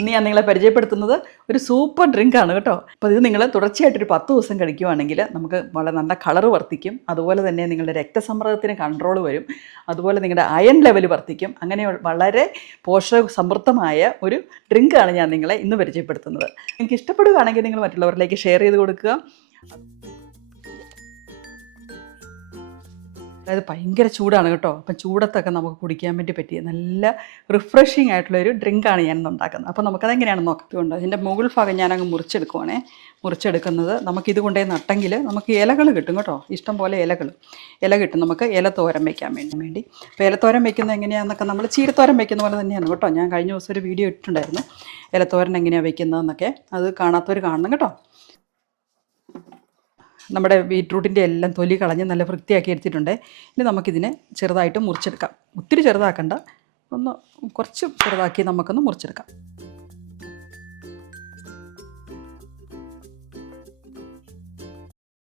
ഇന്ന് ഞാൻ നിങ്ങളെ പരിചയപ്പെടുത്തുന്നത് ഒരു സൂപ്പർ ഡ്രിങ്കാണ് കേട്ടോ. അപ്പോൾ ഇത് നിങ്ങൾ തുടർച്ചയായിട്ടൊരു 10 ദിവസം കഴിക്കുകയാണെങ്കിൽ നമുക്ക് വളരെ നല്ല കളറ് വർദ്ധിക്കും. അതുപോലെ തന്നെ നിങ്ങളുടെ രക്തസമ്മർദ്ദത്തിന് കൺട്രോൾ വരും. അതുപോലെ നിങ്ങളുടെ അയൺ ലെവൽ വർദ്ധിക്കും. അങ്ങനെ വളരെ പോഷക സമൃദ്ധമായ ഒരു ഡ്രിങ്കാണ് ഞാൻ നിങ്ങളെ ഇന്ന് പരിചയപ്പെടുത്തുന്നത്. നിങ്ങൾക്ക് ഇഷ്ടപ്പെടുകയാണെങ്കിൽ നിങ്ങൾ മറ്റുള്ളവരിലേക്ക് ഷെയർ ചെയ്ത് കൊടുക്കുക. അതായത് ഭയങ്കര ചൂടാണ് കേട്ടോ. അപ്പം ചൂടത്തൊക്കെ നമുക്ക് കുടിക്കാൻ വേണ്ടി പറ്റിയ നല്ല റിഫ്രഷിങ് ആയിട്ടുള്ളൊരു ഡ്രിങ്കാണ് ഞാൻ ഇന്ന് ഉണ്ടാക്കുന്നത്. അപ്പോൾ നമുക്കതെങ്ങനെയാണെന്ന് നോക്കിക്കൊണ്ട് അതിൻ്റെ മുകൾ ഭാഗം ഞാനങ്ങ് മുറിച്ചെടുക്കുവാണേ. മുറിച്ചെടുക്കുന്നത് നമുക്കിത് കൊണ്ടേ നട്ടെങ്കിൽ നമുക്ക് ഇലകൾ കിട്ടും കേട്ടോ. ഇഷ്ടം പോലെ ഇല കിട്ടും നമുക്ക് ഇലത്തോരൻ വയ്ക്കാൻ വേണ്ടി. അപ്പോൾ ഇലത്തോരൻ വയ്ക്കുന്നത് എങ്ങനെയാണെന്നൊക്കെ നമ്മൾ ചീരത്തോരൻ വയ്ക്കുന്ന പോലെ തന്നെയാണ് കേട്ടോ. ഞാൻ കഴിഞ്ഞ ദിവസം ഒരു വീഡിയോ ഇട്ടിട്ടുണ്ടായിരുന്നു ഇലത്തോരൻ എങ്ങനെയാണ് വയ്ക്കുന്നതെന്നൊക്കെ. അത് കാണാത്തവർ കാണണം കേട്ടോ. നമ്മുടെ ബീറ്റ്റൂട്ടിൻ്റെ എല്ലാം തൊലി കളഞ്ഞ് നല്ല വൃത്തിയാക്കി എടുത്തിട്ടുണ്ട്. ഇനി നമുക്കിതിനെ ചെറുതായിട്ട് മുറിച്ചെടുക്കാം. ഒത്തിരി ചെറുതാക്കണ്ട, ഒന്ന് കുറച്ച് ചെറുതാക്കി നമുക്കൊന്ന് മുറിച്ചെടുക്കാം.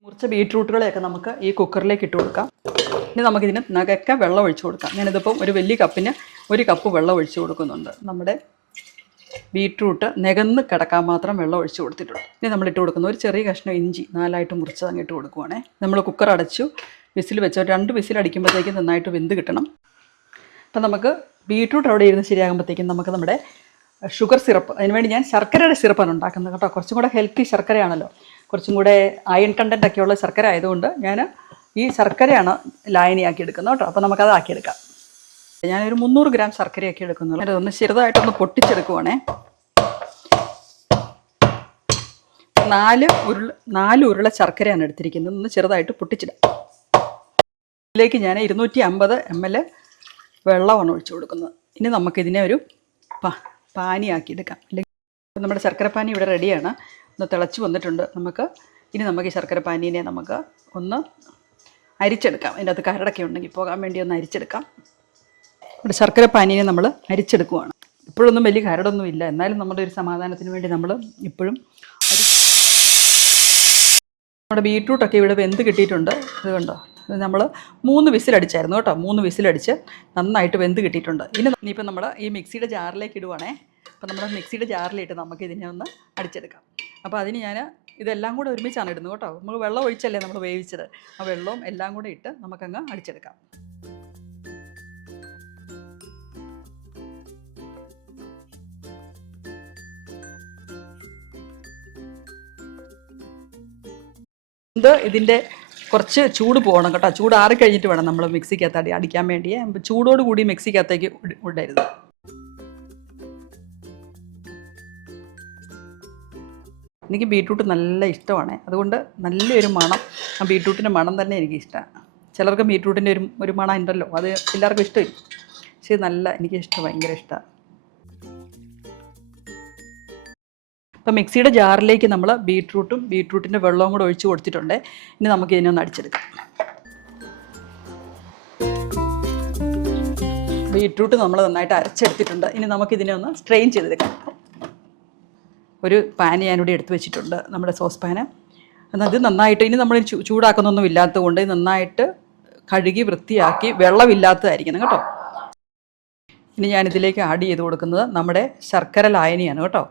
മുറിച്ച ബീറ്റ്റൂട്ടുകളെയൊക്കെ നമുക്ക് ഈ കുക്കറിലേക്ക് ഇട്ട് കൊടുക്കാം. ഇനി നമുക്കിതിന് നകക്കെ വെള്ളം ഒഴിച്ചു കൊടുക്കാം. ഞാനിതിപ്പം ഒരു വലിയ കപ്പിന് 1 കപ്പ് വെള്ളം ഒഴിച്ചു കൊടുക്കുന്നുണ്ട്. നമ്മുടെ ബീറ്റ്റൂട്ട് നികന്ന് കിടക്കാൻ മാത്രം വെള്ളം ഒഴിച്ച് കൊടുത്തിട്ടുണ്ട്. ഇനി നമ്മൾ ഇട്ട് കൊടുക്കുന്ന ഒരു ചെറിയ കഷ്ണം ഇഞ്ചി 4ആയിട്ട് മുറിച്ചത് അങ്ങ് ഇട്ട് കൊടുക്കുവാണേ. നമ്മൾ കുക്കർ അടച്ചു വിസിൽ വെച്ച് 2 വിസിൽ അടിക്കുമ്പോഴത്തേക്കും നന്നായിട്ട് വെന്ത് കിട്ടണം. അപ്പം നമുക്ക് ബീറ്റ്റൂട്ട് അവിടെ ഇരുന്ന് ശരിയാകുമ്പോഴത്തേക്കും നമുക്ക് നമ്മുടെ ഷുഗർ സിറപ്പ്, അതിനുവേണ്ടി ഞാൻ ശർക്കരയുടെ സിറപ്പാണ് ഉണ്ടാക്കുന്നത് കേട്ടോ. കുറച്ചും കൂടെ ഹെൽത്തി ശർക്കരയാണല്ലോ, കുറച്ചും കൂടെ അയൺ കണ്ടൻറ്റ് ഒക്കെയുള്ള ശർക്കര ആയതുകൊണ്ട് ഞാൻ ഈ ശർക്കരയാണ് ലായനിയാക്കി എടുക്കുന്നത് കേട്ടോ. അപ്പോൾ നമുക്കത് ആക്കിയെടുക്കാം. ഞാനൊരു 300 ഗ്രാം ശർക്കരയൊക്കെ എടുക്കുന്നുള്ളൂ. അതൊന്ന് ചെറുതായിട്ടൊന്ന് പൊട്ടിച്ചെടുക്കുവാണേ. 4 ഉരുള ശർക്കരയാണ് എടുത്തിരിക്കുന്നത്. ഒന്ന് ചെറുതായിട്ട് പൊട്ടിച്ചിടാം. ഇതിലേക്ക് ഞാൻ 250 ml വെള്ളമാണ് ഒഴിച്ചു കൊടുക്കുന്നത്. ഇനി നമുക്കിതിനെ ഒരു പാനിയാക്കി എടുക്കാം. അല്ലെങ്കിൽ നമ്മുടെ ശർക്കര പാനി ഇവിടെ റെഡിയാണ്. ഒന്ന് തിളച്ച് വന്നിട്ടുണ്ട്. ഇനി നമുക്ക് ഈ ശർക്കര പാനീനെ നമുക്ക് ഒന്ന് അരിച്ചെടുക്കാം. അതിൻ്റെ അകത്ത് കരടൊക്കെ ഉണ്ടെങ്കിൽ പോകാൻ വേണ്ടി ഒന്ന് അരിച്ചെടുക്കാം. ഇവിടെ ശർക്കര പാനീനെ നമ്മൾ അരിച്ചെടുക്കുവാണ്. ഇപ്പോഴൊന്നും വലിയ കരടൊന്നും ഇല്ല, എന്നാലും നമ്മുടെ ഒരു സമാധാനത്തിന് വേണ്ടി നമ്മൾ ഇപ്പോഴും നമ്മുടെ ബീറ്റ്റൂട്ടൊക്കെ ഇവിടെ വെന്ത് കിട്ടിയിട്ടുണ്ട്. ഇത് കണ്ടോ, നമ്മൾ 3 വിസിലടിച്ചായിരുന്നു കേട്ടോ. 3 വിസിലടിച്ച് നന്നായിട്ട് വെന്ത് കിട്ടിയിട്ടുണ്ട്. ഇനിയിപ്പോൾ നമ്മൾ ഈ മിക്സിയുടെ ജാറിലേക്ക് ഇടുവാണേ. അപ്പോൾ നമ്മുടെ മിക്സിയുടെ ജാറിലിട്ട് നമുക്ക് ഇതിനെ ഒന്ന് അടിച്ചെടുക്കാം. അപ്പോൾ അതിന് ഞാൻ ഇതെല്ലാം കൂടെ ഒരുമിച്ചാണ് ഇടുന്നത് കേട്ടോ. നമ്മൾ വെള്ളം ഒഴിച്ചല്ലേ നമ്മൾ വേവിച്ചത്. ആ വെള്ളവും എല്ലാം കൂടെ ഇട്ട് നമുക്കങ്ങ് അടിച്ചെടുക്കാം. ഇതിൻ്റെ കുറച്ച് ചൂട് പോകണം കേട്ടോ. ചൂട് ആറിക്കഴിഞ്ഞിട്ട് വേണം നമ്മൾ മിക്സിക്കകത്ത് അടിക്കാൻ വേണ്ടി. ചൂടോട് കൂടി മിക്സിക്കകത്തേക്ക് ഇടരുത്. എനിക്ക് ബീറ്റ്റൂട്ട് നല്ല ഇഷ്ടമാണ്. അതുകൊണ്ട് നല്ലൊരു മണം, ആ ബീറ്റ്റൂട്ടിൻ്റെ മണം തന്നെ എനിക്ക് ഇഷ്ടമാണ്. ചിലർക്ക് ബീറ്റ്റൂട്ടിൻ്റെ ഒരു മണം ഉണ്ടല്ലോ, അത് എല്ലാവർക്കും ഇഷ്ടമില്ല. പക്ഷേ എനിക്കിഷ്ടം, ഭയങ്കര ഇഷ്ടമാണ്. അപ്പോൾ മിക്സിയുടെ ജാറിലേക്ക് നമ്മൾ ബീറ്റ്റൂട്ടിൻ്റെ വെള്ളവും കൂടെ ഒഴിച്ച് കൊടുത്തിട്ടുണ്ട്. ഇനി നമുക്ക് ഇതിനൊന്ന് അടിച്ചെടുക്കാം. ബീറ്റ്റൂട്ട് നമ്മൾ നന്നായിട്ട് അരച്ചെടുത്തിട്ടുണ്ട്. ഇനി നമുക്കിതിനെ ഒന്ന് സ്ട്രെയിൻ ചെയ്തെടുക്കാം. ഒരു പാൻ ഞാനിവിടെ എടുത്ത് വെച്ചിട്ടുണ്ട്, നമ്മുടെ സോസ് പാന്. അത് നന്നായിട്ട്, ഇനി നമ്മൾ ചൂടാക്കുന്നൊന്നും ഇല്ലാത്തത് കൊണ്ട് നന്നായിട്ട് കഴുകി വൃത്തിയാക്കി വെള്ളമില്ലാത്തതായിരിക്കണം കേട്ടോ. ഇനി ഞാനിതിലേക്ക് ആഡ് ചെയ്ത് കൊടുക്കുന്നത് നമ്മുടെ ശർക്കര ലായനിയാണ് കേട്ടോ.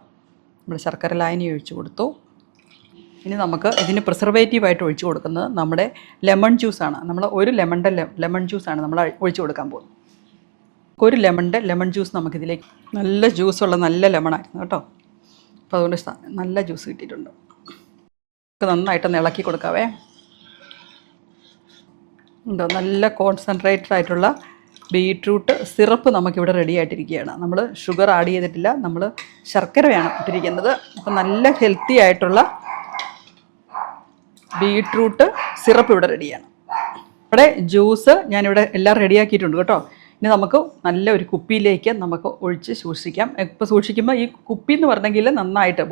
നമ്മൾ ശർക്കര ലായനി ഒഴിച്ച് കൊടുത്തു. ഇനി നമുക്ക് ഇതിന് പ്രിസർവേറ്റീവായിട്ട് ഒഴിച്ച് കൊടുക്കുന്നത് നമ്മുടെ ലെമൺ ജ്യൂസാണ്. നമ്മൾ ഒരു ലെമൺ ജ്യൂസാണ് നമ്മൾ ഒഴിച്ച് കൊടുക്കാൻ പോകുന്നത്. ഒരു ലെമൺ ജ്യൂസ് നമുക്കിതിലേക്ക്, നല്ല ജ്യൂസുള്ള നല്ല ലെമണായിരുന്നു കേട്ടോ. അപ്പോൾ അതുകൊണ്ട് നല്ല ജ്യൂസ് കിട്ടിയിട്ടുണ്ട്. നമുക്ക് നന്നായിട്ടൊന്ന് ഇളക്കി കൊടുക്കാവേ. ഉണ്ടോ, നല്ല കോൺസെൻട്രേറ്റഡ് ആയിട്ടുള്ള ബീറ്റ്റൂട്ട് സിറപ്പ് നമുക്കിവിടെ റെഡി ആയിട്ടിരിക്കുകയാണ്. നമ്മൾ ഷുഗർ ആഡ് ചെയ്തിട്ടില്ല, നമ്മൾ ശർക്കരയാണ് ഇട്ടിരിക്കുന്നത്. അപ്പം നല്ല ഹെൽത്തി ആയിട്ടുള്ള ബീറ്റ്റൂട്ട് സിറപ്പ് ഇവിടെ റെഡിയാണ്. ഇവിടെ ജ്യൂസ് ഞാനിവിടെ എല്ലാം റെഡിയാക്കിയിട്ടുണ്ട് കേട്ടോ. ഇനി നമുക്ക് നല്ല ഒരു കുപ്പിയിലേക്ക് നമുക്ക് ഒഴിച്ച് സൂക്ഷിക്കാം. ഇപ്പോൾ സൂക്ഷിക്കുമ്പോൾ ഈ കുപ്പി എന്ന് പറഞ്ഞെങ്കിൽ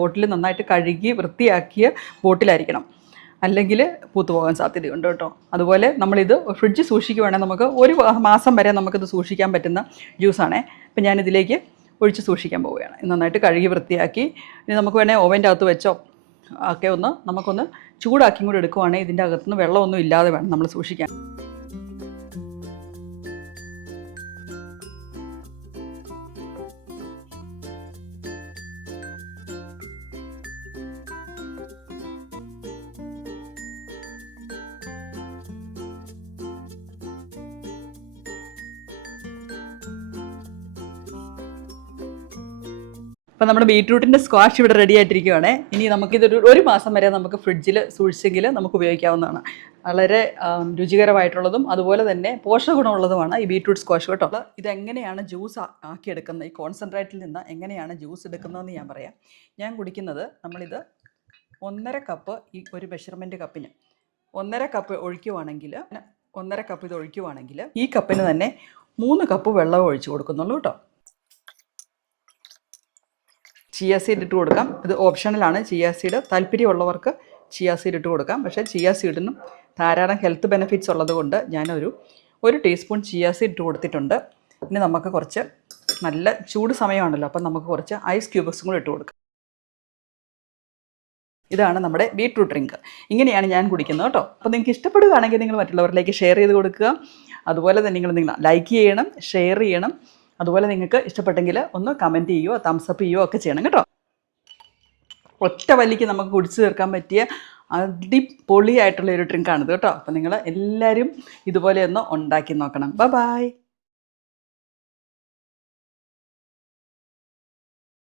ബോട്ടിൽ നന്നായിട്ട് കഴുകി വൃത്തിയാക്കിയ ബോട്ടിലായിരിക്കണം, അല്ലെങ്കിൽ പൂത്തുപോകാൻ സാധ്യതയുണ്ട് കേട്ടോ. അതുപോലെ നമ്മളിത് ഫ്രിഡ്ജ് സൂക്ഷിക്കുകയാണെങ്കിൽ നമുക്ക് 1 മാസം വരെ നമുക്കിത് സൂക്ഷിക്കാൻ പറ്റുന്ന ജ്യൂസാണേ. അപ്പം ഞാനിതിലേക്ക് ഒഴിച്ച് സൂക്ഷിക്കാൻ പോവുകയാണ്. നന്നായിട്ട് കഴുകി വൃത്തിയാക്കി ഇനി നമുക്ക് വേണേൽ ഓവൻ്റെ അകത്ത് വെച്ചോ ഒക്കെ നമുക്കൊന്ന് ചൂടാക്കിയും കൂടെ എടുക്കുവാണെങ്കിൽ ഇതിൻ്റെ അകത്തുനിന്ന് വെള്ളമൊന്നും ഇല്ലാതെ വേണം നമ്മൾ സൂക്ഷിക്കാൻ. അപ്പോൾ നമ്മുടെ ബീട്രൂട്ടിൻ്റെ സ്ക്വാഷ് ഇവിടെ റെഡി ആയിട്ടിരിക്കുകയാണ്. ഇനി നമുക്കിതൊരു 1 മാസം വരെ നമുക്ക് ഫ്രിഡ്ജിൽ സൂക്ഷിച്ചെങ്കിൽ നമുക്ക് ഉപയോഗിക്കാവുന്നതാണ്. വളരെ രുചികരമായിട്ടുള്ളതും അതുപോലെ തന്നെ പോഷകഗുണമുള്ളതുമാണ് ഈ ബീട്രൂട്ട് സ്ക്വാഷ് കേട്ടോ. ഇതെങ്ങനെയാണ് ജ്യൂസ് ആക്കിയെടുക്കുന്നത്, ഈ കോൺസെൻട്രേറ്റിൽ നിന്ന് എങ്ങനെയാണ് ജ്യൂസ് എടുക്കുന്നതെന്ന് ഞാൻ പറയാം. ഞാൻ കുടിക്കുന്നത്, നമ്മളിത് 1.5 കപ്പ്, ഈ ഒരു മെഷർമെൻറ്റ് കപ്പിന് 1.5 കപ്പ് ഒഴിക്കുവാണെങ്കിൽ 1.5 കപ്പ് ഇത് ഒഴിക്കുവാണെങ്കിൽ ഈ കപ്പിന് തന്നെ 3 കപ്പ് വെള്ളം ഒഴിച്ച് കൊടുക്കുന്നുള്ളൂ കേട്ടോ. ചിയ സീഡ് ഇട്ട് കൊടുക്കാം. ഇത് ഓപ്ഷണലാണ് ചിയ സീഡ്. താല്പര്യമുള്ളവർക്ക് ചിയ സീഡ് ഇട്ട് കൊടുക്കാം. പക്ഷേ ചിയ സീഡിനും ധാരാളം ഹെൽത്ത് ബെനിഫിറ്റ്സ് ഉള്ളത് കൊണ്ട് ഞാനൊരു 1 ടീസ്പൂൺ ചിയ സീഡ് ഇട്ട് കൊടുത്തിട്ടുണ്ട്. ഇനി നമുക്ക് കുറച്ച്, നല്ല ചൂട് സമയമാണല്ലോ, അപ്പം നമുക്ക് കുറച്ച് ഐസ് ക്യൂബ്സും കൂടി ഇട്ട് കൊടുക്കാം. ഇതാണ് നമ്മുടെ ബീട്രൂട്ട് ഡ്രിങ്ക്. ഇങ്ങനെയാണ് ഞാൻ കുടിക്കുന്നത് കേട്ടോ. അപ്പോൾ നിങ്ങൾക്ക് ഇഷ്ടപ്പെടുകയാണെങ്കിൽ നിങ്ങൾ മറ്റുള്ളവരിലേക്ക് ഷെയർ ചെയ്ത് കൊടുക്കുക. അതുപോലെ തന്നെ നിങ്ങൾ ലൈക്ക് ചെയ്യണം, ഷെയർ ചെയ്യണം. അതുപോലെ നിങ്ങൾക്ക് ഇഷ്ടപ്പെട്ടെങ്കിൽ ഒന്ന് കമൻറ്റ് ചെയ്യുകയോ തംസപ്പ് ചെയ്യുകയോ ഒക്കെ ചെയ്യണം കേട്ടോ. ഒറ്റ വലിക്ക് നമുക്ക് കുടിച്ചു തീർക്കാൻ പറ്റിയ അടിപൊളിയായിട്ടുള്ള ഒരു ഡ്രിങ്കാണിത് കേട്ടോ. അപ്പോൾ നിങ്ങൾ എല്ലാവരും ഇതുപോലെ ഒന്ന് ഉണ്ടാക്കി നോക്കണം. ബൈ.